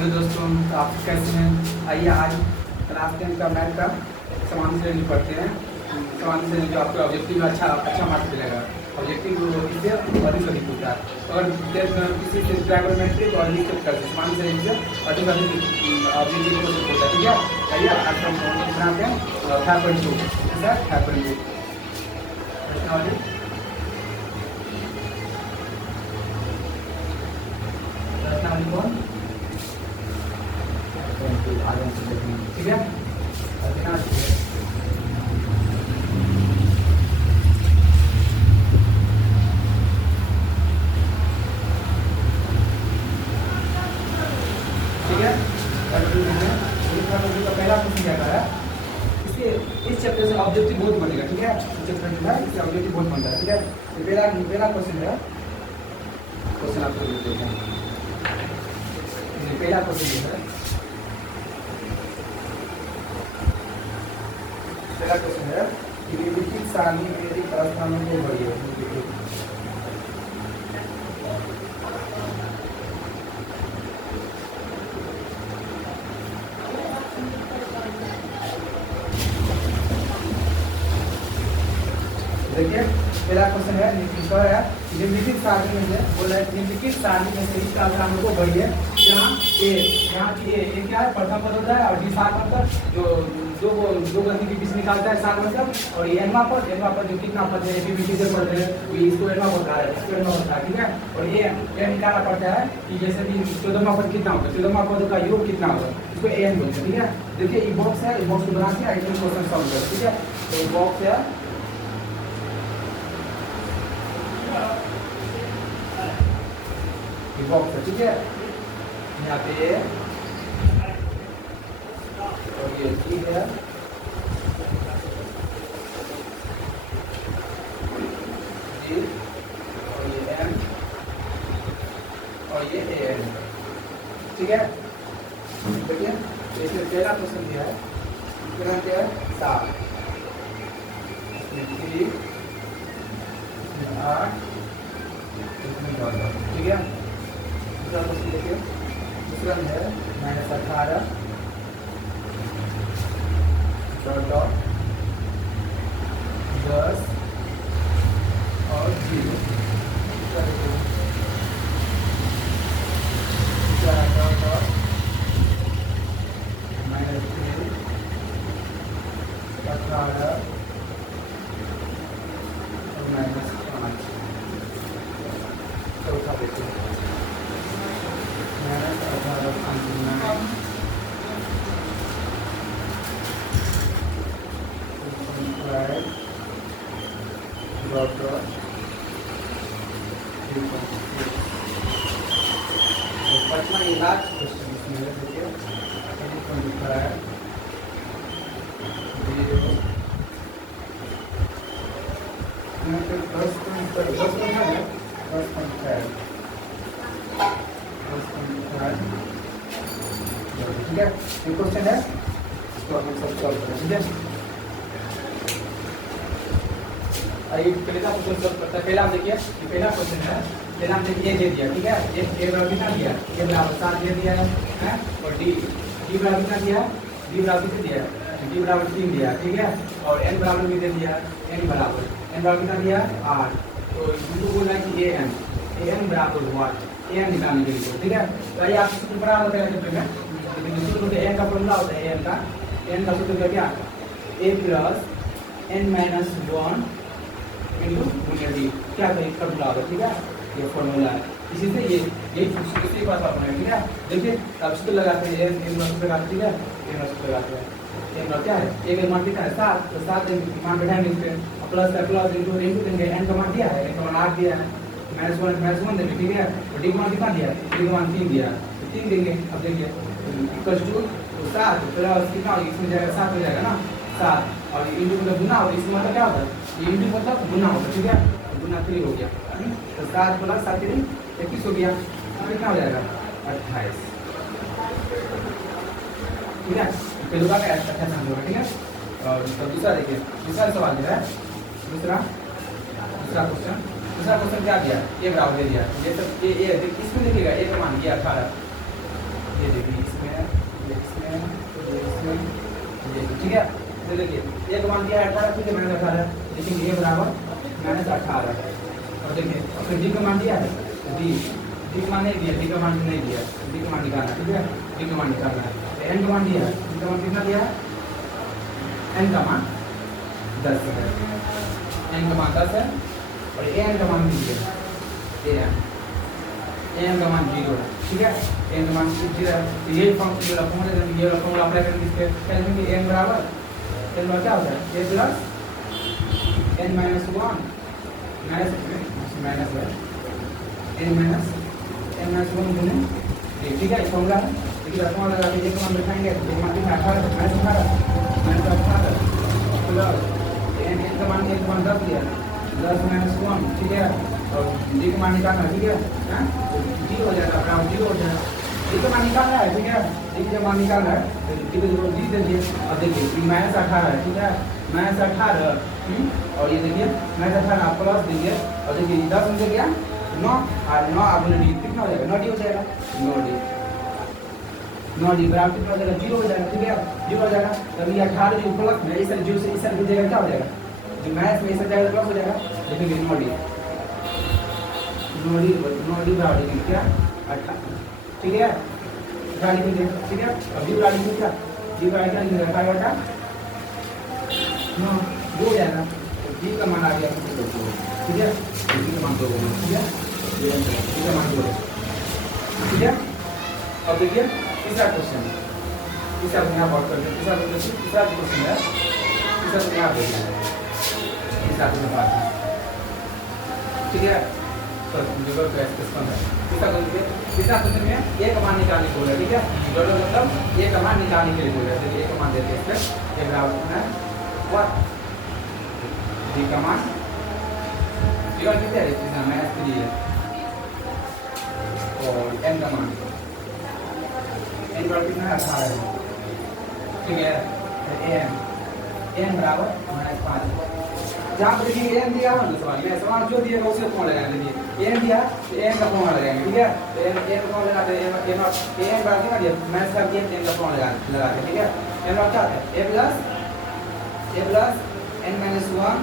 Hello दोस्तों, तो आप कैसे हैं? आइए आज क्लास 10 का मैथ का समान श्रेणी पढ़ते हैं। समान श्रेणी जो आपको ऑब्जेक्टिव में अच्छा मार्क्स मिलेगा। ऑब्जेक्टिव इससे अधिक अधिक होता है। अगर किसी से ट्राइगोनोमेट्रिक और लिखित करते समान श्रेणी से अधिक अधिक ऑब्जेक्टिव को होता है। ठीक है, आइए आज हम बनाते हैं 5.2 सर 5.2 कौन ठीक है। पहला क्वेश्चन क्या है, इसके इस चैप्टर से ऑब्जेक्टिव बहुत बनेगा। ठीक है, इस चैप्टर जो है इससे ऑब्जेक्टिव बहुत बनता है। ठीक है, तो पहला क्वेश्चन है, क्वेश्चन आपको देते हैं। पहला क्वेश्चन जो है, पहला क्वेश्चन है कि निम्नलिखित सारणी में यदि स्थानों को बढ़िए देखिए। पहला क्वेश्चन है निम्नलिखित सारणी में से बोला है निम्नलिखित सारणी में से इस स्थानों को बढ़िए जहाँ ए क्या है, प्रथम पद होता है और डी सात मतलब जो दो गति के बीच निकालता है सात मतलब, और ये एनवा पर जो कितना पद है बी टीचर पढ़ते हैं इसको एनवा होता है, इसको एनवा होता है। ठीक है, और ये निकालना पड़ता है कि जैसे कि 14वां पद कितना होगा, 14वां पद का योग कितना होगा, इसको एन बोलते हैं। ठीक है, देखिए ये बॉक्स है, बॉक्स को बना के आइटम क्वेश्चन सॉल्व करें। ठीक है, तो बॉक्स है, बॉक्स है। ठीक है, यहाँ पे ये और ये जी है, जी और ये एम और ये ए एन। ठीक है, देखिए इसमें पहला क्वेश्चन दिया है, कितना क्या है 7, 3, 8, ठीक है। दूसरा क्वेश्चन देखिए, दूसरा में है -18 10 और 0। -18 और -5। चौथा देखिए -18 पटना ये लास्ट क्वेश्चन इसमें देखिए 25 0 यहाँ पे 10.5 ठीक है, ये क्वेश्चन है, इसको हम सब सॉल्व करें। ठीक है, आइए पहला क्वेश्चन सॉल्व करते हैं। पहला देखिए, ये पहला क्वेश्चन है, पहला हमने ये दे दिया। ठीक है, ये बराबर कितना दिया, ये बराबर 7 दे दिया है, और डी बराबर कितना दिया, डी बराबर कितना दिया, डी बराबर 3 दिया। ठीक है, और एन बराबर भी दे दिया, एन बराबर कितना दिया 8। तो इनको बोला कि ए एन बराबर हुआ ए एन निकालने के लिए। ठीक है, तो आइए आप सूत्र बना लेते हैं। लेकिन सूत्र होता है एन का फॉर्मूला होता है एन का सूत्र क्या ए प्लस एन माइनस 1 इंटू गुणित डी, क्या करें फॉर्मूला होगा। ठीक है, ये फॉर्मूला है, इसी से ये इसी का फॉर्मूला है। ठीक है, देखिए अब सूत्र लगाते हैं, एन सूत्र लगाते हैं। ठीक है, एन सूत्र लगाते हैं, एन क्या है, ए का मान कितना है 7, तो 7 मान बैठाएंगे इस पे, प्लस का प्लस इंटू देंगे, एन का मान दिया है, एन का मान 8 दिया है, -1 देंगे। ठीक है, और डी का मान कितना दिया है, डी का मान 3 दिया है, तो 3 देंगे। अब देखिए इक्वल टू 7 प्लस कितना, इसमें जाएगा 7 हो जाएगा ना 7, और इंटू मतलब गुना होगा, इसका मतलब क्या होता है, इंटू मतलब गुना होगा। ठीक है, गुना 3 हो गया, तो 7 प्लस 7 3 21 हो गया, कितना हो जाएगा 28। ठीक है, पहले का 28 होगा। ठीक है, और दूसरा देखिए, दूसरा सवाल जो है, दूसरा क्वेश्चन क्या दिया, ए बराबर दे दिया, ये सब ये इसमें देखिएगा ए का मान दिया 18, ये देखिए इसमें, ये इसमें, ये इसमें, ये ठीक है। तो देखिए ए का मान दिया 18, ठीक है, -18, लेकिन ए बराबर -18। और देखिए और फिर डी का मान दिया है, डी का मान नहीं दिया, डी का मान नहीं दिया, डी का मान निकालना, ठीक है, डी का मान निकालना है। एन का मान दिया है, डी का मान कितना दिया है, एन का मान 10 है, एन का मान 10 है और एन का मान दिया है, एन का मान 0 है, ठीक है, एन का मान 0 है। तो ये फॉर्मूला अप्लाई करेंगे इसके, कहेंगे एन बराबर एन बराबर क्या होता है, A plus N minus 1 minus N minus 1 गुने, ठीक है, इस फॉर्मूला है। देखिए फॉर्मूला लगा के ये मान बैठाएंगे तो मान 18 प्लस एन का मान 10 दिया, 10 माइनस 1, ठीक है, और डी का मान निकालना, ठीक है, हाँ, जीरो हो जाएगा, अपना जीरो हो जाएगा, डी का मान निकालना है, ठीक है, डी का मान निकालना है तो डी को डी दे दिए। अब देखिए -18 है, ठीक है, -18 और ये देखिए -18 प्लस दीजिए और देखिए 10 में गया 9 और 9 आपने डी कितना हो जाएगा, 9 डी हो जाएगा, 9 डी बराबर कितना हो जाएगा, 0 हो जाएगा, ठीक है, 0 हो जाएगा। तब ये 18 जो प्लस में इस जो से इस की जगह क्या हो जाएगा, जो मैथ में इस जगह प्लस हो जाएगा, देखिए 9 डी बराबर क्या 18, ठीक है, 18 लिखेंगे, ठीक है, अब डी बराबर लिखेंगे क्या, डी बराबर क्या लिखेंगे, 5 बटा 9 2 हो जाएगा, तो डी का मान आ गया, ठीक है, डी का मान 2 होगा, ठीक है, डी का मान 2 है, ठीक है। अब देखिए तीसरा क्वेश्चन, तीसरा को यहाँ बात करते हैं, तीसरा क्वेश्चन है, तीसरा को यहाँ देखना है, तीसरा क्वेश्चन बात है, ठीक है, तो जो तीसरा क्वेश्चन में ए का मान निकालने को बोला, ठीक है, मतलब ए का मान निकालने के लिए बोला, चलिए ए का मान देते हैं, इसका ए बराबर कितना है 1, डी का मान कितना है, इसका मैथ 3 है और एन का मान एन बराबर कितना है 18 है, ठीक है, एन बराबर -5। जहाँ पर देखिए एन दिया हो ना सवाल जो दिया उसे कौन लगाएंगे, देखिए एन दिया तो एन का कौन लगाएंगे, ठीक है, तो एन कौन लगाते हैं, एन बराबर कितना दिया, मैथ का दिया एन का कौन लगाते, ठीक है, एन बराबर क्या है ए प्लस एन माइनस 1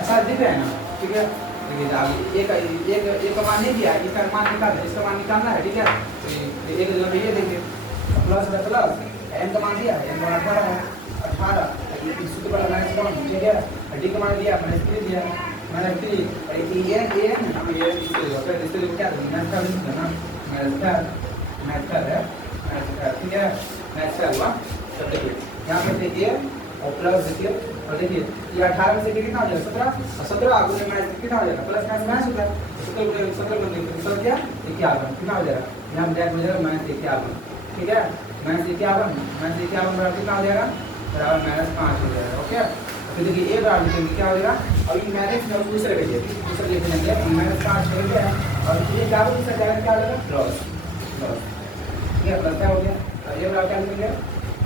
ऐसा दिख रहा है ना, ठीक है। देखिए एक का मान नहीं दिया, इसका मान निकालना है, इसका मान निकालना है, ठीक है, तो एक जगह ये देखिए प्लस एन का मान दिया, एन का 18 सूत्र पर -1, ठीक है, डी का मान दिया -3 दिया, -3 और एन हम ये इससे जो क्या मैथ का ना मैथ का है, ठीक है, मैथ का हुआ। तब देखिए यहाँ पे देखिए और प्लस देखिए और देखिए ये 18 में से कितना हो जाएगा 17 और 17 आगे में कितना हो जाएगा प्लस माइनस होता है 17 में देखिए क्या 51 कितना हो जाएगा यहाँ पे हो जाएगा -51, ठीक है, -51 बराबर कितना हो जाएगा बराबर -5 हो जाएगा, ओके। फिर देखिए ए बराबर लिखेंगे क्या हो जाएगा, और ये माइनस में दूसरे रखिए दूसरे लिख देंगे -5 हो गया और ये क्या हो जाएगा क्या हो जाएगा प्लस, ठीक है, प्लस क्या हो गया और ये बराबर क्या लिखेंगे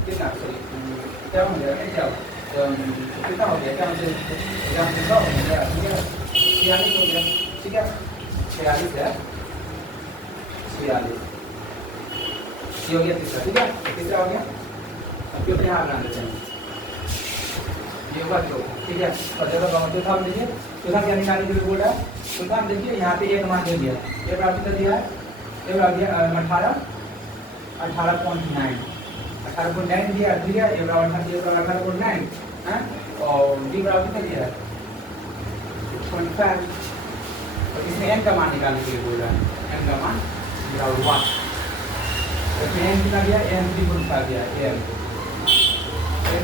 कितना क्या हो जाएगा क्या कितना हो गया क्या मुझे एग्जाम से 100 हो गया, ठीक है, 46 हो गया, ठीक है, 46 है 46 ये हो गया तीसरा, ठीक है, तीसरा हो गया। अब क्यों यहाँ बना देते हैं ये होगा क्यों, ठीक है, और जगह चौथा में देखिए चौथा क्या निकालने के लिए बोल रहा है, चौथा में देखिए यहाँ पे एक मान दे दिया ये बराबर कितना दिया है ये बराबर दिया 18.9 दिया, ठीक है, ये बराबर 18.9 है और डी बराबर कितना दिया है 25 और इसमें एन का मान निकालने के लिए बोल रहा है, एन का मान बराबर 1 तो एन कितना दिया एन 3.5 दिया एन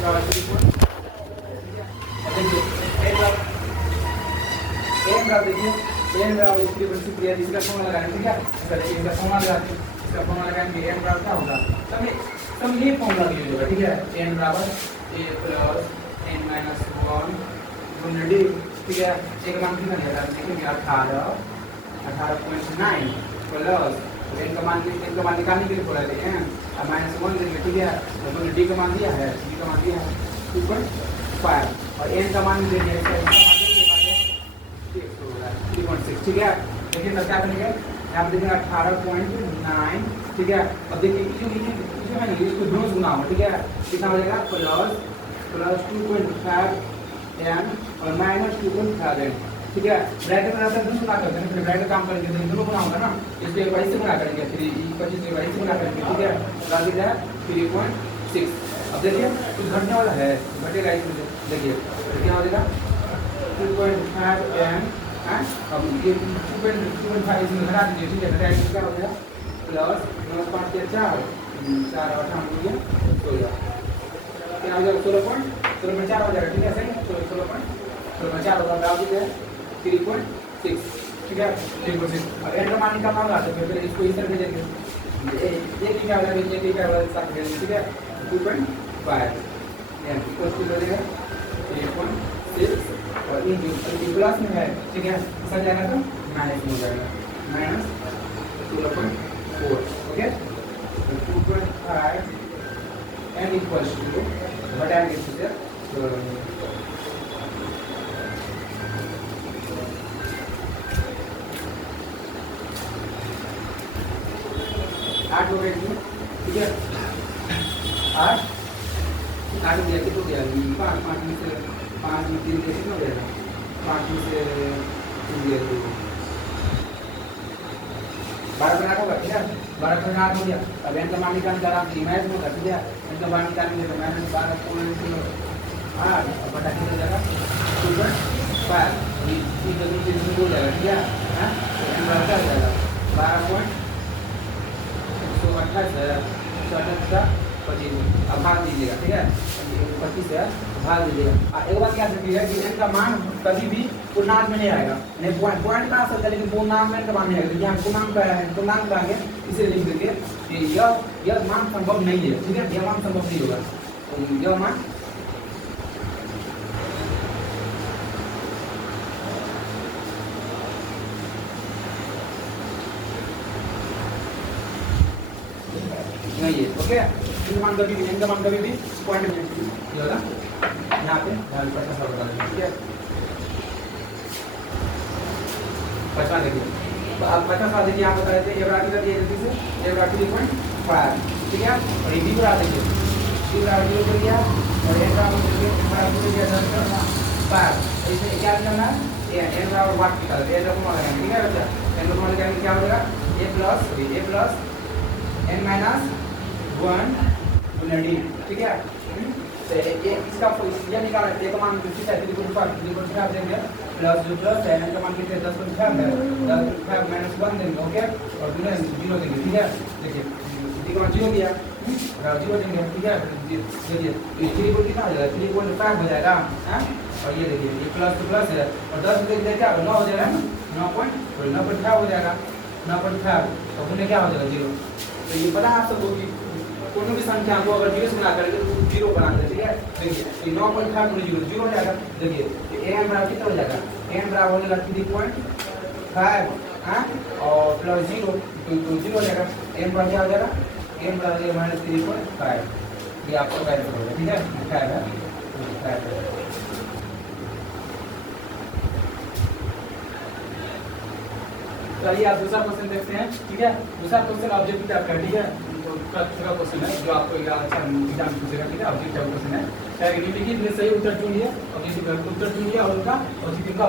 बराबर 3.5 देखिए एन बराबर देखिए एन बराबर 3.6 दिया इसका फॉर्मूला लगाएंगे, ठीक है, इसका फॉर्मूला लगाते हैं, इसका फॉर्मूला लगाएंगे एन बराबर क्या होगा सब ये फॉर्मूला यूज होगा, ठीक है, एन बराबर ए प्लस एन माइनस 1 गुणा डी, ठीक है, एक मान कितना दिया था देखिए 18.9 प्लस एन का मान निकालने के लिए बोला थे और -1 देंगे, ठीक है, तो डी का मान दिया है 2.5 और एन का मान दे दिया 3.6, ठीक है, देखिए क्या करेंगे यहाँ पे देखिए 18.9, ठीक है। अब देखिए जो है ना इसको दोनों से गुना होगा, ठीक है। कितना हो जाएगा प्लस 2.5 n और माइनस 2.5 n, ठीक है। ब्रैकेट में आता है दोनों गुना करते हैं, फिर ब्रैकेट काम करेंगे तो दोनों गुना होगा ना, इसलिए 22 से गुना करेंगे, फिर 25 से 22 से गुना करेंगे, ठीक है। बाकी क्या है 3.6। अब देखिए कुछ घटने वाला है, घटेगा इसमें, देखिए क्या हो जाएगा 2.5 n, अब ये 2.5 इसमें घटा दीजिए, ठीक है। घटाएंगे क्या हो जाएगा प्लस 5 के 4 और 8 हो गया 16, क्या हो जाएगा 16 में 4 हो जाएगा, ठीक है। सही 16 में 4 होगा, बराबर है 3.6, ठीक है। 3.6। अब n का मान निकालना होगा तो फिर इसको इस तरह भेजेंगे, ये क्या हो जाएगा, ये क्या हो जाएगा साथ भेजेंगे, ठीक है। 2.5 n इक्वल टू हो जाएगा 3.6 और ये प्लस में है, ठीक है। सर जाएगा तो माइनस में हो जाएगा, minus 12.4, okay. 2.5 n equals to घटाएंगे इससे तो 8 हो गए, ठीक है। 8 दिया कितना हो गया 5 में से 5 में 3 कितना हो जाएगा 5 में से 2 दिया तो 12 होगा, ठीक है। 12 हो गया। अब n का मान निकालने का आप इमेज में कर दिया, n का मान निकालने तो माइनस 12.8 और बटा कितना जाएगा 2.5, ये जल्दी से हो जाएगा, ठीक है। हां तो n बराबर क्या हो जाएगा 12.128 अब भाग दीजिएगा, ठीक है। 25 से भाग दीजिएगा। एक बात याद रखिएगा कि n का मान कभी भी पूर्णांक में नहीं आएगा, नहीं पॉइंट का आ सकता है लेकिन पूर्णांक में n का मान नहीं आएगा। यहाँ पूर्णांक का है, पूर्णांक का आगे इसे लिख देंगे कि यह मान संभव नहीं है, ठीक है। यह मान संभव नहीं होगा, तो यह मान नहीं है, ओके। n का मान कभी भी पॉइंट में ये होगा, यहाँ पे ध्यान पर ऐसा बता देंगे, ठीक है। 50 देखिए, तो अब 50 देखिए यहाँ बता देते हैं, ये बराबर कर दिया जल्दी से, ये बराबर 3.5, ठीक है। और ये b बराबर देखिए, b बराबर 0 कर दिया और n बराबर बराबर कर दिया 10/5। इसमें क्या करना है, ये n बराबर 1 निकाल दिया, n को लगाएंगे, ठीक है बच्चा। n को लगाएंगे क्या हो जाएगा a plus n minus 1 Guna d, ठीक है। तो ये इसका यह निकाला है, का मान 50 है, 3.5 देंगे प्लस जो प्लस है n का मान कितना 10.5 है, 10.5 माइनस 1 देंगे, ओके। और दूसरा 0 देंगे, ठीक है। देखिए d का मान 0 दिया और 0 देंगे, ठीक है। देखिए ये 3 को कितना हो जाएगा 3.5 हो जाएगा, हैं। और ये देखिए ये प्लस तो प्लस है और 10 देख क्या 9 हो जाएगा, 9.5 हो जाएगा, 9.5 तो उन्हें क्या हो जाएगा 0। तो ये पता आप सबको कि कोनो भी संख्या को अगर 0 से गुणा करेंगे तो 0 बना देंगे, ठीक है। देखिए 9.5 गुना 0 हो जाएगा, देखिए n बराबर कितना हो जाएगा, n बराबर हो जाएगा 3.5, हां, और प्लस 0 तो 0 हो जाएगा, n बराबर क्या हो जाएगा, n बराबर माइनस 3.5, ये आपको वैल्यू होगा, ठीक है। 5 चलिए आप दूसरा क्वेश्चन देखते हैं, ठीक है। दूसरा क्वेश्चन ऑब्जेक्टिव टाइप का, ठीक है। का क्वेश्चन है जो आपको एग्जाम पूछेगा, ठीक है। ऑब्जेक्टिव टाइप क्वेश्चन है, चाहे निम्नलिखित में सही उत्तर चुनिए और किसी उत्तर चुनिए और उनका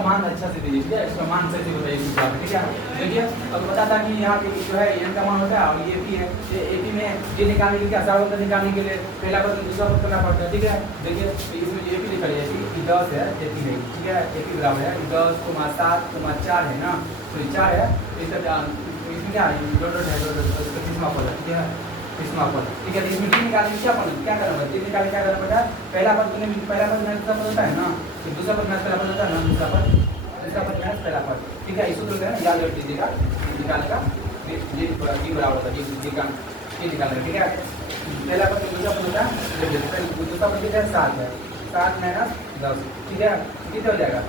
मान अच्छा से दीजिए, ठीक है। इसका मान सही से बताइए, ठीक है। देखिए अब बता था कि यहाँ पे जो है n का मान होता है और ये p है, ये AP में ये निकालने के लिए आसान होता है, निकालने के लिए पहला पद दूसरा पद करना पड़ता है, ठीक है। देखिए इसमें AP लिखा है कि 10 है, AP नहीं, ठीक है। AP बराबर है 10,7,4 है ना, तो 4 है, इसमें क्या है डॉट है, इसका तीसरा पद है, ठीक है। तीसरा पद, ठीक है। इसमें d निकालने क्या करना होगा, d निकालने क्या करना पड़ता है, पहला पद माइनस दूसरा पद होता है ना, तो दूसरा पद माइनस पहला पद होता है ना, दूसरा पद माइनस पहला पद, ठीक है। इस सूत्र का याद रख लीजिएगा, निकालने का ये बराबर होता है ये निकालने, ठीक है। पहला पद दूसरा पद होता है, दूसरा पद कितना है 7 है, 7 माइनस 10, ठीक है। कितना हो जाएगा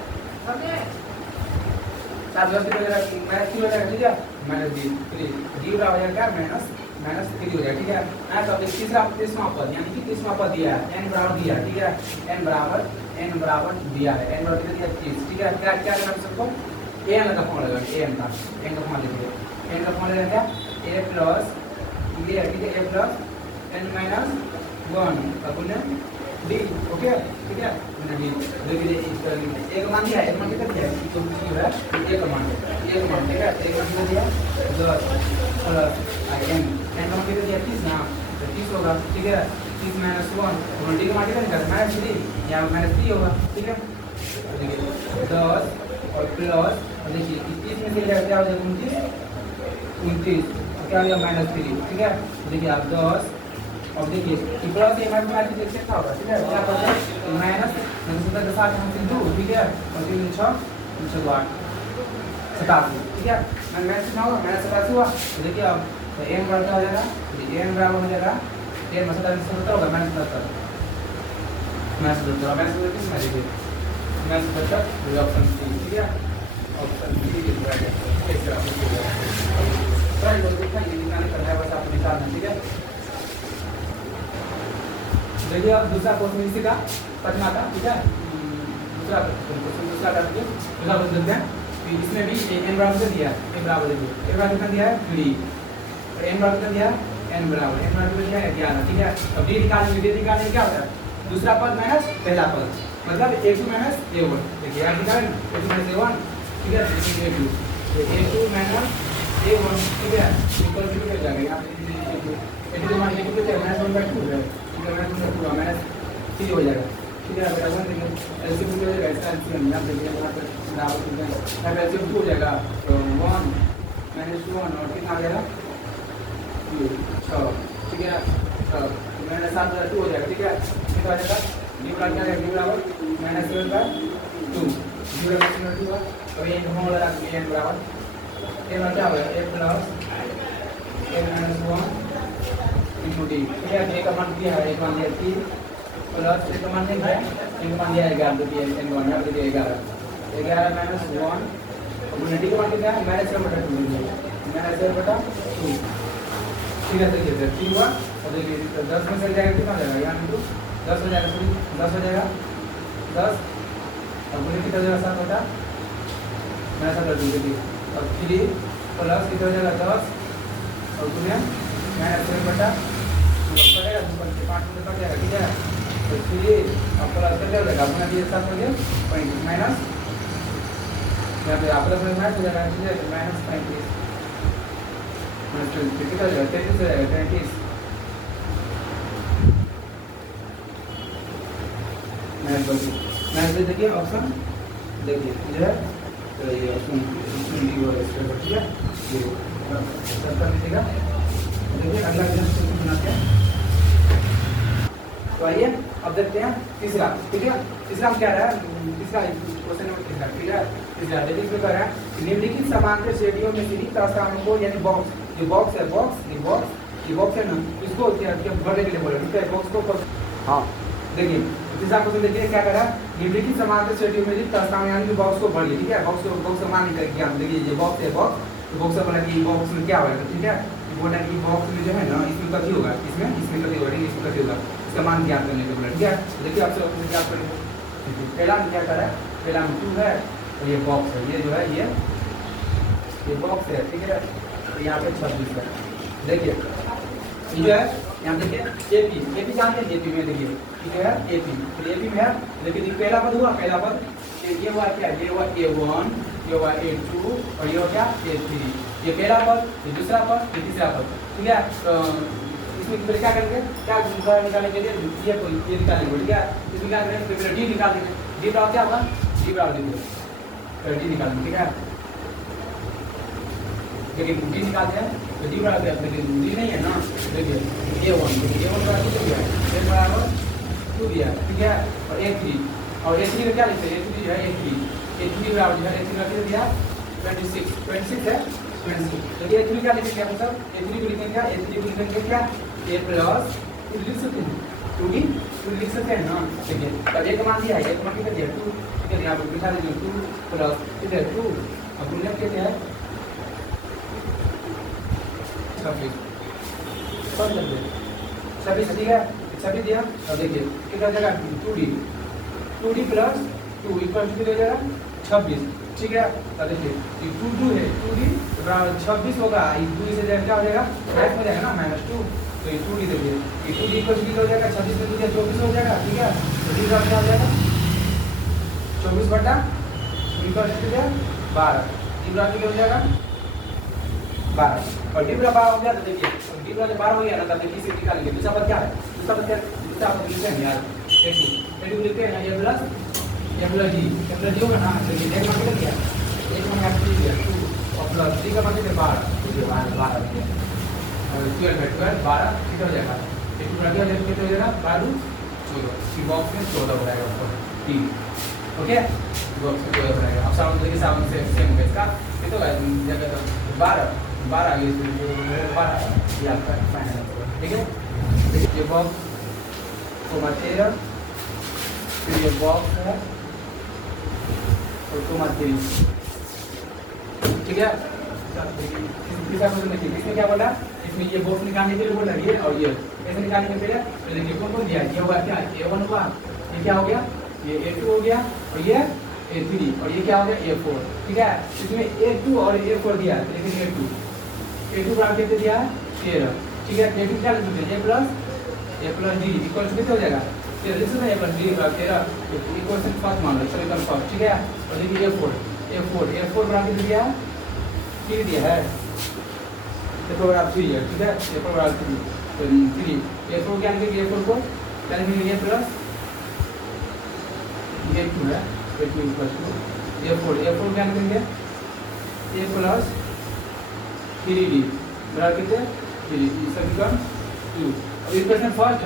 7 10 कितना हो जाएगा, माइनस 3 हो जाएगा, ठीक है। माइनस d बराबर हो जाएगा माइनस 3 हो जाएगा, ठीक है। तो अब तीसरा पद यानी कि तीसरा पद दिया है, n बराबर दिया है, ठीक है। n बराबर दिया है, n बराबर कितना दिया 30, ठीक है। क्या करना है सबको an का फॉर्मूला लगाएंगे, an का फॉर्मूला लिखिए n का फॉर्मूला क्या a प्लस ये ठीक है a plus n minus 1 upon d okay ठीक है मैंने d देखिए a का मान दिया है, a का मान कितना दिया है तो जो है a का मान ठीक है a का मान कितना दिया 10 प्लस n का मान कितना दिया 30 ना तो 30 होगा ठीक है 30 माइनस 1 और d का मान कितना निकालना माइनस 3 यहाँ माइनस 3 होगा ठीक है देखिए 10 और प्लस देखिए 30 में से क्या हो जाएगा 29 क्या हो गया माइनस 3 ठीक है देखिए आप 10 और देखिए प्लस ये माइनस क्या होगा ठीक है क्या होगा माइनस के साथ हम 2 ठीक है और 3 6 8 87 ठीक है माइनस कितना होगा माइनस 87 हुआ देखिए अब n बराबर हो जाएगा n बराबर हो जाएगा n मतलब 70 होगा माइनस 70 किस में देखिए माइनस 70 ऑप्शन सी ठीक है ऑप्शन सी इज राइट ऐसे आप ट्राई करो देखिए ये निकालने का है बस आप निकालना ठीक है देखिए अब दूसरा क्वेश्चन इसी का पटना का ठीक है दूसरा करके दूसरा क्वेश्चन देखते हैं इसमें भी n बराबर से दिया n बराबर देखिए n बराबर कितना दिया है 3 और n बराबर कितना दिया n बराबर दिया है 11 ठीक है अब d निकालने क्या होता है दूसरा पद माइनस पहला पद मतलब a2 माइनस a1 देखिए यहाँ निकालें a2 माइनस a1 ठीक है a2 तो a2 माइनस a1 ठीक है इक्वल टू क्या जाएगा यहाँ पे a2 माइनस a2 क्या माइनस 1/2 है ठीक है माइनस 1/2 माइनस 3 हो जाएगा ठीक है बराबर देखिए एलसीएम हो जाएगा इसका एलसीएम यहाँ देखिए यहाँ पे बराबर यहाँ पे एलसीएम 2 हो जाएगा तो 1 माइनस 1 और कितना आ जाएगा 6 ठीक है माइनस 7/2 हो जाएगा ठीक है कितना आ जाएगा d बराबर क्या है d बराबर माइनस 7/2 d बराबर 2 हुआ और ये फॉर्मूला रख दिया n बराबर n क्या होगा a plus n minus 1 into d ठीक है a का मान दिया है a का मान दिया 3 प्लस a का मान दिया है n का मान दिया है 11 तो n का मान दिया 11 माइनस 1 और d का मान कितना है माइनस 7/2 माइनस 7/2 ठीक है देखिए 3 हुआ और देखिए 10 में से जाएगा कितना हो जाएगा यहाँ इनटू 10 हो जाएगा 10 हो जाएगा 10 और बोले कितना हो जाएगा 7 बटा मैं ऐसा कर दूँ देखिए और 3 प्लस कितना हो जाएगा 10 और पुनः माइनस 7 बटा 2 पड़ेगा 2 5 में कट जाएगा ठीक है तो 3 और प्लस कर जाएगा अपना ये 7 हो गया माइनस यहाँ पे प्लस में माइनस हो जाएगा ठीक है माइनस 35 कितना हो जाएगा 33 हो जाएगा 33 मैथ देखिए ऑप्शन देखिए जो है तो ये ऑप्शन डी वो इसका ठीक है ये सबका मिलेगा देखिए अगला क्वेश्चन बनाते हैं तो आइए अब देखते हैं तीसरा ठीक है तीसरा क्या रहा है तीसरा क्वेश्चन नंबर 3 ठीक है तीसरा देखिए इसमें क्या है निम्नलिखित समांतर श्रेणियों में सीरीज प्रस्तावों को यानी बॉक्स ये बॉक्स है ना इसको भरने के लिए बोला ठीक है बॉक्स को हाँ देखिए तीसरा क्वेश्चन देखिए क्या करा निम्नलिखित समांतर श्रेणियों में प्रस्तावना यानी बॉक्स को भर लिया ठीक है बॉक्स को मान करके आप देखिए ये बॉक्स है बॉक्स तो बॉक्स बोला कि बॉक्स में क्या होगा ठीक है बोला कि बॉक्स में जो है ना इसमें कथी होगा इसमें कथी होगा इसमें कथी होगा इसका मान ज्ञात करने को बोला ठीक है देखिए आपसे ऑप्शन ज्ञात करेंगे पहला में क्या करा पहला में 2 है और ये बॉक्स है ये जो है ये बॉक्स है ठीक है तो यहाँ पे 26 है देखिए ये जो है यहाँ देखिए एपी जानते हैं एपी में देखिए ठीक है एपी तो एपी में है लेकिन पहला पद हुआ पहला पद ये हुआ क्या ये हुआ a1 ये हुआ a2 और ये हुआ क्या a3 ये पहला पद ये दूसरा पद ये तीसरा पद ठीक है तो इसमें पहले क्या करेंगे क्या निकालने के लिए ये निकालेंगे ठीक है इसमें क्या करेंगे पहले डी निकाल देंगे डी बराबर क्या होगा डी बराबर देखिए डी निकालेंगे ठीक है लेकिन डी निकालते हैं तो डी बराबर लेकिन डी नहीं है ना देखिए a1 बराबर कितना दिया है a बराबर 2 दिया ठीक है और a3 और a3 में क्या लिखते हैं a3 जो है a3 बराबर जो है a3 का कितना दिया 26 है 26 देखिए a3 क्या लिखेंगे आप सब a3 को लिखेंगे क्या a3 को लिखेंगे क्या a प्लस लिख सकते हैं 2d लिख सकते हैं ना देखिए तो a का मान दिया है a का मान कितना दिया 2 ठीक है यहाँ पे लिखा दीजिए 2 प्लस कितना 2 अब गुणन कितना है सभी ठीक है सभी दिया और देखिए कितना जगह 2d प्लस 2 इक्वल टू कितना हो जाएगा 26, ठीक है। तो देखिए ये 2 2 है, 2d बराबर 26 होगा, ये 2 से क्या हो जाएगा, बैक हो जाएगा ना -2, तो ये 2d देखिए, ये 2d इक्वल टू हो जाएगा, 26 में 2 दिया 24 हो जाएगा, ठीक है। तो d बराबर क्या हो जाएगा 24 बटा इक्वल टू 12, d बराबर कितना हो जाएगा 12, और d बराबर 12 हो गया। तो देखिए d बराबर 12 हो गया ना, तब देखिए इसे निकालेंगे। दूसरा पद क्या है, दूसरा पद क्या, दूसरा पद लिखते हैं यार, a2 लिखते हैं ना, ये प्लस d होगा ना। देखिए एक मान कितना दिया, एक मान आपको दिया 2 और प्लस d का मान कितना 12, तो ये 12 दिया और 12 है 12 कितना हो जाएगा, एक पूरा क्या कितना हो जाएगा 12 14, सी बॉक्स में 14 हो जाएगा ऊपर d, ओके। बॉक्स में 14 हो जाएगा। अब साउंड देखिए, साउंड से सेम होगा इसका, कितना होगा जगह तो 12 ये 12 ये आपका फाइनल होगा, ठीक है। देखिए ये बॉक्स को 13, फिर ये बॉक्स है और 3, ठीक है। इसमें क्या बोला, इसमें ये बॉक्स निकालने के लिए बोला ये, और ये कैसे निकालने के लिए, तो देखिए कौन दिया, ये होगा क्या a1 हुआ, ये क्या हो गया, ये a2 हो गया, और ये a3, और ये क्या हो गया a4, ठीक है। इसमें a2 और a4 दिया, लेकिन a2 बराबर कितने दिया है 13, ठीक है। a2 क्या लिख सकते हैं, a plus d equal to कितना हो जाएगा 13, लिख सकते हैं a प्लस d बराबर 13 इक्वल टू फर्स्ट मान लो, समीकरण फर्स्ट, ठीक है। और देखिए a4 बराबर कितना दिया है 3 दिया है, a4 बराबर 3 है, ठीक है। a4 बराबर 3, तो 3 a4 क्या लिखेंगे, a4 को क्या लिखेंगे, a प्लस a2 है, a2 प्लस a4 क्या लिखेंगे, a प्लस 3d बराबर कितने 3, समीकरण 2। अब इक्वेशन फर्स्ट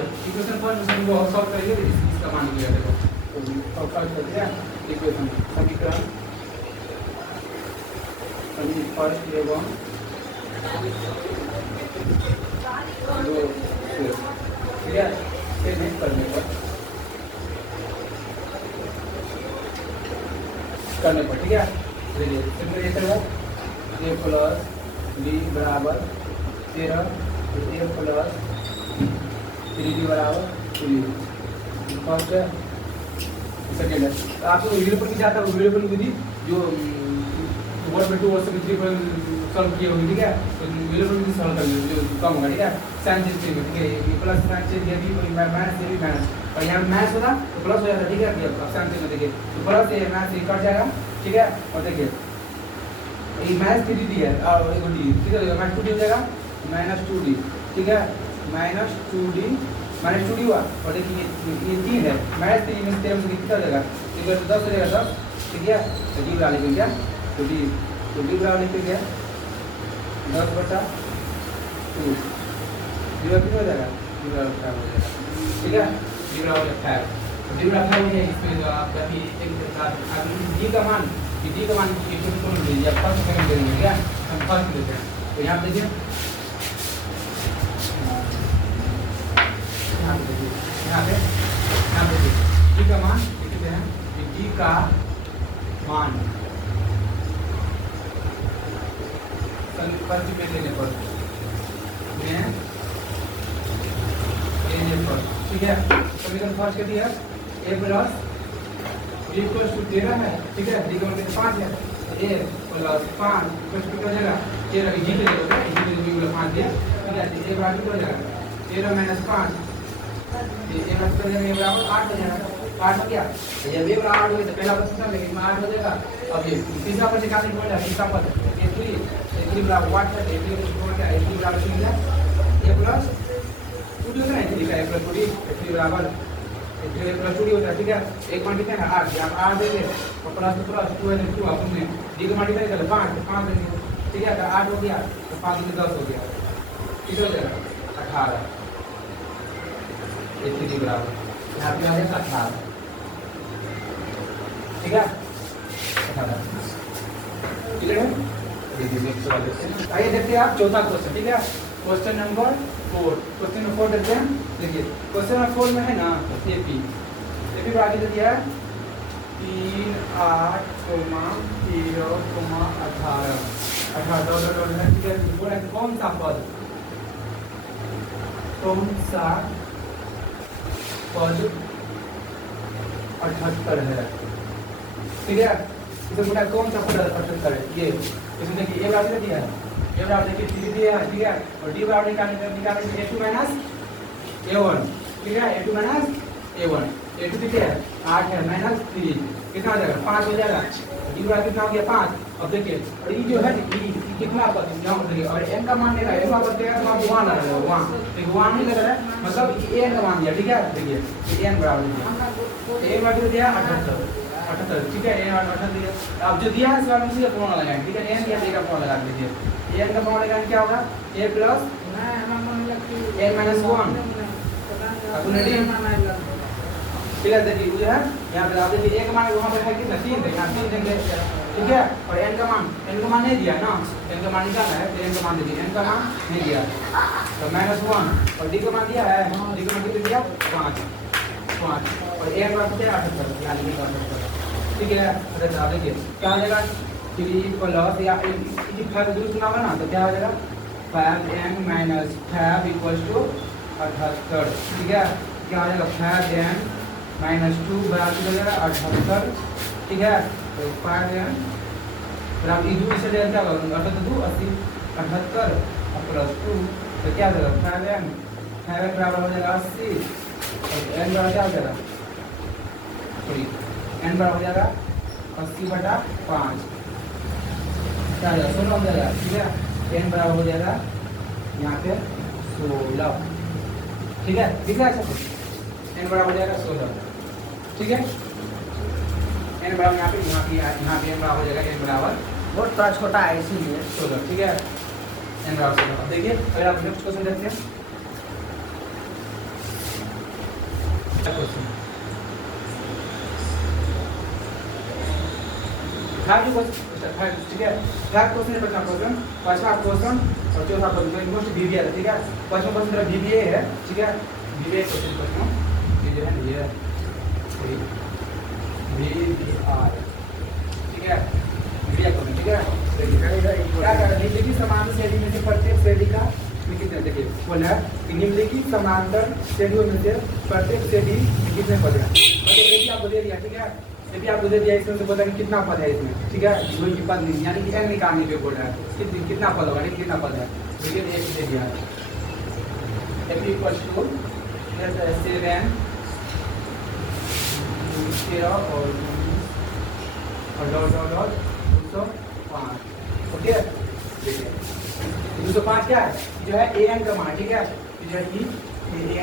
सभी को सॉल्व करेंगे, तो इसका मान लिया देखो, तो फर्स्ट करते हैं इक्वेशन समीकरण फर्स्ट एवं 2, ठीक है। फिर नेक्स्ट करने पर, ठीक है। देखिए सिंपल ये a प्लस d बराबर 13, a प्लस 3d बराबर 3, फर्स्ट है। सेकेंड है, तो आपको वीडियो पर भी जाता है, वीडियो पर विधि जो वर्ड में 2 और 3 पर सॉल्व किए होंगे, ठीक है। तो वीडियो पर भी सॉल्व कर लीजिए, जो कम होगा, ठीक है। साइन चेंज में, ठीक है, ये प्लस साइन चेंज ये भी माइनस, ये भी माइनस, और यहाँ माइनस होता तो प्लस हो जाता, ठीक है। अब साइन चेंज में देखिए, तो प्लस ये माइनस ये कट जाएगा, ठीक है। और देखिए ये माइनस 3d है और एक d, ठीक है, माइनस 2d हो जाएगा -2d, ठीक है, -2d हुआ। और देखिए ये 3 है, -3 में 13 से कितना हो जाएगा, ठीक है, 10 हो जाएगा 10, ठीक है। तो d बराबर लिखेंगे क्या, तो d बराबर लिखेंगे क्या 10 बटा 2, d बराबर कितना हो जाएगा, d बराबर 5 हो जाएगा, ठीक है। d बराबर 5, तो d बराबर 5 हो जाएगा। इसमें जो आपका भी एक d का मान कौन दीजिए, आप फर्स्ट सेकंड दे देंगे क्या, हम फर्स्ट देते हैं। तो यहाँ देखिए, यहाँ पे d का मान लिखते हैं कि d का मान फर्स्ट पे लेने पर, ठीक है। समीकरण फर्स्ट के दिया a plus d equals to 13 है, ठीक है, d का मान 5 है, a प्लस 5 इक्वल्स टू क्या हो जाएगा 13, जी के लिए 5 दिया, ठीक है। a बराबर कितना हो जाएगा 13 माइनस 5, ये बराबर 8 हो जाएगा, 8 हो गया। ये b बराबर 8 हो गया, तो पहला पद कितना, लेकिन 8 हो जाएगा। अब ये तीसरा पद निकालने को बोला, तीसरा पद a3 बराबर 8 है, a3 बराबर कितना है a प्लस 2d होता है, a प्लस 2d, a3 बराबर a प्लस 2d होता है, ठीक है। एक मान कितना है 8, यहाँ 8 देंगे और प्लस 2 है, 2 अपन में d का मान कितना है 5 देंगे, ठीक है। 8 हो गया तो 5 में 10 हो गया, कितना हो जाएगा 18, a3 बराबर यहाँ पे आ जाएगा 18, ठीक है 18, क्लियर है। आइए देखते हैं आप चौथा क्वेश्चन, ठीक है। क्वेश्चन नंबर 4, क्वेश्चन नंबर 4 देखते हैं। देखिए क्वेश्चन नंबर 4 में है ना एपी पर आगे दिया है 3, 8, 13, 18 डॉलर है, ठीक है। बोला कौन सा पद 78 है, ठीक है। इसमें बोला कौन सा पद 78 है ये। इसमें देखिए ए बराबर दिया है, ए बराबर देखिए 3 दिया है, ठीक है, और डी बराबर निकालेंगे a2 माइनस a1, ठीक है, a2 माइनस a1, a2 कितना है 8 है माइनस 3 कितना हो जाएगा 5 हो जाएगा, डी बराबर कितना हो गया 5। अब देखिए और ये जो है ये कितना आपका यहाँ देखिए और n का मान लेगा n का देगा तो आप 1 लगा देगा 1, देखिए 1 नहीं लग रहा है मतलब ये n का मान दिया, ठीक है, देखिए ये n बराबर दिया, a बराबर दिया 78, ठीक है, a 78 दिया। अब जो दिया है इसका उसी का फॉर्मूला लगाएंगे, ठीक है, n दिया देगा फॉर्मूला लगा दीजिए, n का फॉर्मूला लगाएंगे क्या होगा a प्लस n माइनस 1 अपने डी, ठीक है, देखिए जो है यहाँ पे आप देखिए एक मान वहाँ पे है कितना 3 देंगे, 3 देंगे, ठीक है, और n का मान नहीं दिया ना, n का मान निकालना है तो n का मान दे दिया, n का मान नहीं दिया तो -1 और d का मान दिया है, d का मान कितना दिया 5 और a का मान दिया 78 यानी कि 78, ठीक है। अरे आप देखिए क्या हो जाएगा 3 प्लस या ये 5 दूर सुना होगा ना तो क्या हो जाएगा 5n माइनस 5 इक्वल्स टू 78, ठीक है, क्या हो जाएगा 5n माइनस 2 बराबर हो जाएगा 78, ठीक है, तो 5n बराबर ये 2 से क्या होगा 78 78 प्लस 2 तो क्या हो जाएगा 5n बराबर हो जाएगा 80 और n बराबर क्या हो जाएगा सॉरी n बराबर हो जाएगा 80/5 क्या हो जाएगा 16 हो जाएगा, ठीक है, n बराबर हो जाएगा यहाँ पे 16, ठीक है, दिख रहा है सब n बराबर हो जाएगा 16, ठीक है, n बराबर यहाँ पे n बराबर हो जाएगा n बराबर बहुत थोड़ा छोटा है इसीलिए 16, ठीक है, n बराबर 16। देखिए अगर आप नेक्स्ट क्वेश्चन देखते हैं क्वेश्चन थर्ड क्वेश्चन, ठीक है, थर्ड क्वेश्चन है पहला क्वेश्चन, पांचवा क्वेश्चन और चौथा क्वेश्चन मोस्ट बीबीए है, ठीक है, पांचवा क्वेश्चन मेरा बीबीए है, ठीक है, बीबीए क्वेश्चन ये जो है ये बीबीआर, ठीक है, बीबीए क्वेश्चन, ठीक है, क्या कर रहे हैं निम्नलिखित समांतर श्रेणी में से प्रत्येक श्रेणी का कितने देखिए बोला है कि निम्नलिखित समांतर श्रेणियों में से प्रत्येक श्रेणी कितने पद है, मतलब एक ही आपको दे दिया, ठीक है, यदि आपको दे दिया इसमें से बोला कि कितना पद है इसमें, ठीक है, कोई की पद नहीं यानी कि n निकालने के बोल रहा है कितना पद होगा, कितना पद है, देखिए एक दे दिया है f इक्वल्स टू 7 13 और डॉट 205, ओके, देखिए 205 क्या है जो है an का मान, ठीक है, जो है कि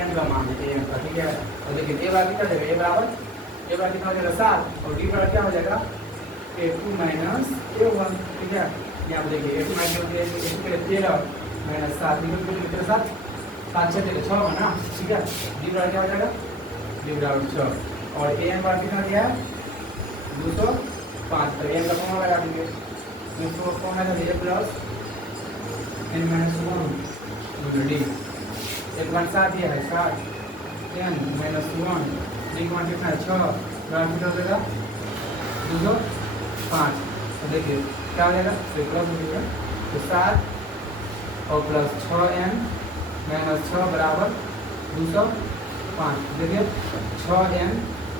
an का मान है an का, ठीक है, और देखिए a बराबर कितना देगा a बराबर कितना हो जाएगा 7 और d बराबर क्या हो जाएगा a2 माइनस a1, ठीक है, यहाँ पे देखिए a2 माइनस a2 के लिए 13 माइनस 7 कितने 7 7 6 6 है ना, ठीक है, d बराबर क्या हो जाएगा d बराबर 6 और an बराबर कितना दिया है 205 तो n का फॉर्मूला लगा देंगे, तो फॉर्मूला है a plus n minus 1 d एक मान 7 दिया है 7 n माइनस 1 d मान कितना है 6 बराबर कितना हो जाएगा 205, तो देखिए क्या हो जाएगा तो प्लस हो जाएगा तो 7 और प्लस 6n माइनस 6 बराबर 205, देखिए 6n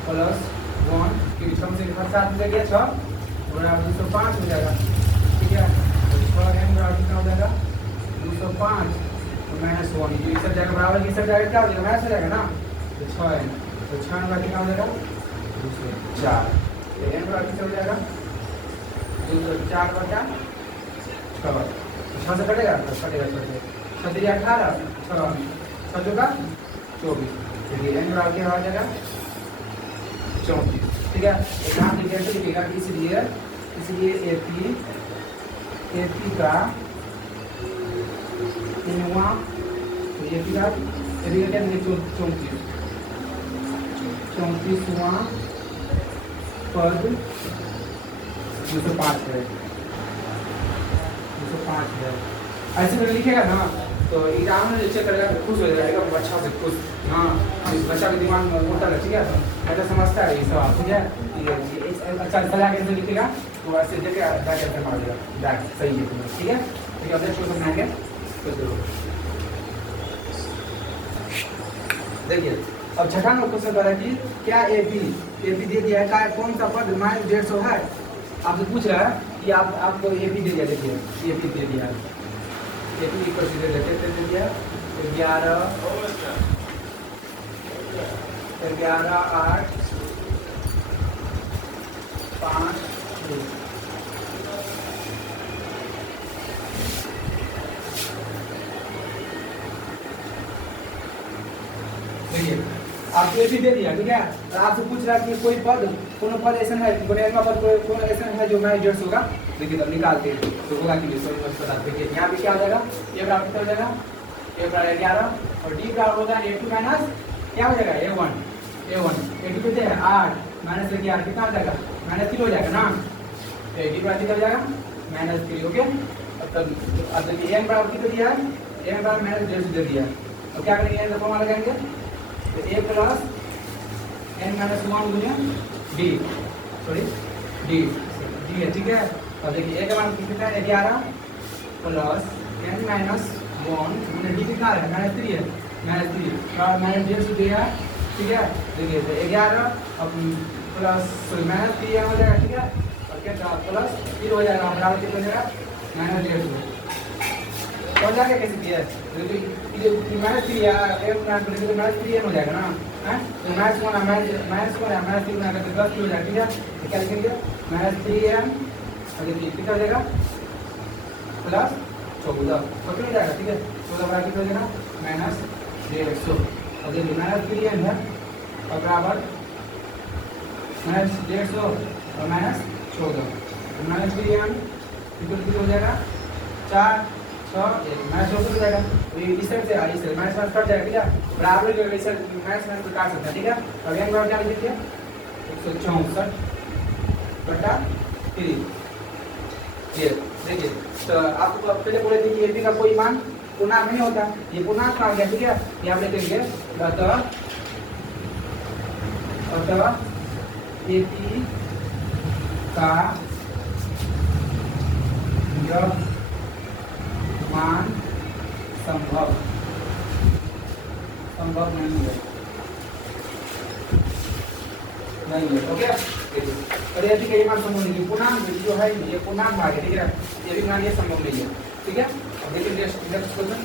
प्लस 1 की 6 से 7 दे गया 6 बराबर 205 हो जाएगा, ठीक है, तो 6n बराबर कितना हो जाएगा 205 माइनस 1 ये सब जाएगा बराबर ये सब जाएगा क्या हो जाएगा माइनस हो जाएगा ना, तो 6n तो 6 बराबर कितना हो जाएगा 204, तो n बराबर कितना हो जाएगा 204/6 6 से कटेगा तो कटेगा 6 से 18 6 का 24, देखिए n बराबर क्या हो जाएगा 34, ठीक है, यहाँ लिखिए लिखिएगा इसलिए AP का इनवा तो ये भी आप क्या देंगे 34वां पद 205 है 205 है, ऐसे में लिखेगा ना तो एग्जाम में चेक करेगा तो खुश हो जाएगा अच्छा से खुश, हाँ बच्चा का दिमाग मोटा है, ठीक है, ऐसा समझता है ये सब, ठीक है, अच्छा सलाह कैसे लिखेगा तो ऐसे देखे जाके मार देगा बैक सही है, ठीक है, ठीक है, नेक्स्ट क्वेश्चन आएंगे तो देखिए अब छठा नंबर क्वेश्चन कर रहा है कि क्या AP दे दिया है कौन सा पद -150 है, आपसे पूछ रहा है कि आपको ये भी दे दिया, देखिए ये भी दे दिया, ये भी इक्वल टू दे दिया 11 8 5 देखिए आपको ये भी दे दिया, ठीक है। और आपसे पूछ रहा है कि कोई पद, कोनो पद ऐसा है, बनेगा पद कोई ऐसा है जो माइनस 1.5 होगा। देखिए तब निकालते हैं तो होगा कि नहीं, सॉरी बता देखिए यहाँ पे क्या हो जाएगा, ये बराबर कितना हो जाएगा, ये बराबर 11 और डी बराबर होगा a2 माइनस क्या हो जाएगा a1 a2 कितने है 8 माइनस 11 कितना हो जाएगा -3 हो जाएगा ना। तो डी बराबर कितना हो जाएगा -3। ओके अब देखिए n बराबर कितना दिया है, n बराबर -1.5 दे दिया। अब क्या करेंगे, n का फॉर्मूला लगाएंगे तो a plus n minus 1 Guna D, sorry D है, ठीक है। अब देखिए a का मान कितना है 11 प्लस n माइनस 1 गुना डी कितना है -3 है, -3 और -1.5 दिया, ठीक है। देखिए तो 11 अब प्लस -3 हो जाएगा, ठीक है। और क्या प्लस 3 हो जाएगा, बराबर कितना हो जाएगा -1.5 हो जाएगा। कैसे किया है -3 या -3 हो जाएगा ना, है तो -1 -3 बना करके 10 हो जाएगा, ठीक है। तो क्या लिखेंगे -3m और देखिए कितना हो जाएगा प्लस 14 हो जाएगा, ठीक है। 14 बराबर कितना हो जाएगा -150 और देखिए -3m है और बराबर -150 और -14 -3m कितना हो जाएगा 4 6 1 -14 हो जाएगा। तो ये इस साइड से इस साइड माइनस कट जाएगा, ठीक है। बराबर जो इस साइड माइनस काट सकता है, ठीक है। और n बराबर क्या लिख दीजिए 164/3। ये देखिए तो आपको पहले बोले थे कि a का कोई मान पूर्णांक नहीं होता, ये पूर्णांक आ गया, ठीक है। ये आप लिखेंगे अतः a का यह मान संभव नहीं है, ओके। और यदि कई मान संभव नहीं है, पूर्णांक जो है ये पूर्णांक भाग है, ठीक है। ये भी मान ये संभव नहीं है, ठीक है। अब देखिए नेक्स्ट क्वेश्चन